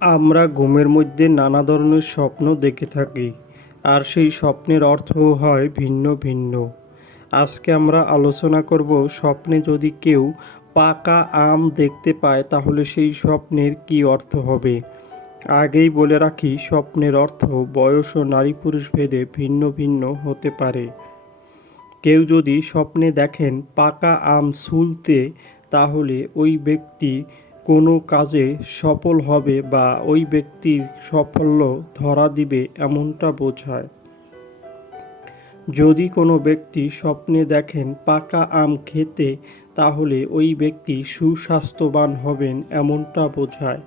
আমরা ঘুমের মধ্যে নানা ধরনের স্বপ্ন দেখে থাকি, আর সেই স্বপ্নের অর্থও হয় ভিন্ন ভিন্ন। আজকে আমরা আলোচনা করব স্বপ্নে যদি কেউ পাকা আম দেখতে পায়, তাহলে সেই স্বপ্নের কী অর্থ হবে? আগেই বলে রাখি, স্বপ্নের অর্থ বয়স ও নারী পুরুষ ভেদে ভিন্ন ভিন্ন হতে পারে। কেউ যদি স্বপ্নে দেখেন পাকা আম ছুলতে, তাহলে ওই ব্যক্তি কোনো কাজে সফল হবে বা ওই ব্যক্তির সাফল্য ধরা দিবে এমনটা বোঝায়। যদি কোনো ব্যক্তি স্বপ্নে দেখেন পাকা আম খেতে, তাহলে ওই ব্যক্তি সুস্বাস্থ্যবান হবেন এমনটা বোঝায়।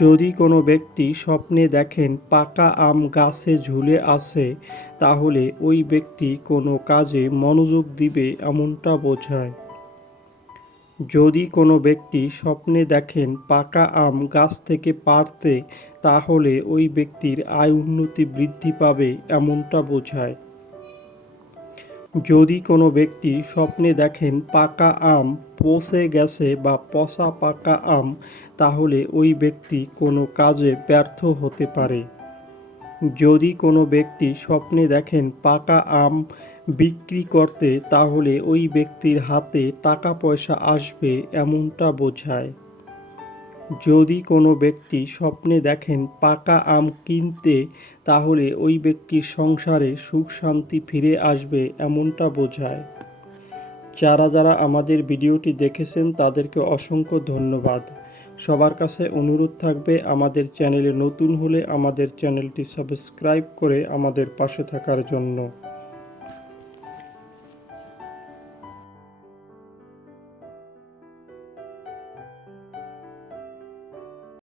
যদি কোনো ব্যক্তি স্বপ্নে দেখেন পাকা আম গাছে ঝুলে আছে, তাহলে ওই ব্যক্তি কোনো কাজে মনোযোগ দিবে এমনটা বোঝায়। যদি কোনো ব্যক্তি স্বপ্নে দেখেন পাকা আম গাছ থেকে পারতে, তাহলে ওই ব্যক্তির আয় উন্নতি বৃদ্ধি পাবে এমনটা বোঝায়। যদি কোনো ব্যক্তি স্বপ্নে দেখেন পাকা আম পচে গেছে বা পচা পাকা আম, তাহলে ওই ব্যক্তি কোনো কাজে ব্যর্থ হতে পারে। যদি কোনো ব্যক্তি স্বপ্নে দেখেন পাকা আম বিক্রি করতে তাহলে ওই ব্যক্তির হাতে টাকা পয়সা আসবে এমনটা বোঝায়। যদি কোনো ব্যক্তি স্বপ্নে দেখেন পাকা আম কিনতে, তাহলে ওই ব্যক্তির সংসারে সুখ শান্তি ফিরে আসবে এমনটা বোঝায়। যারা যারা আমাদের ভিডিওটি দেখেছেন, তাদেরকে অসংখ্য ধন্যবাদ। সবার কাছে অনুরোধ থাকবে, আমাদের চ্যানেলে নতুন হলে আমাদের চ্যানেলটি সাবস্ক্রাইব করে আমাদের পাশে থাকার জন্য।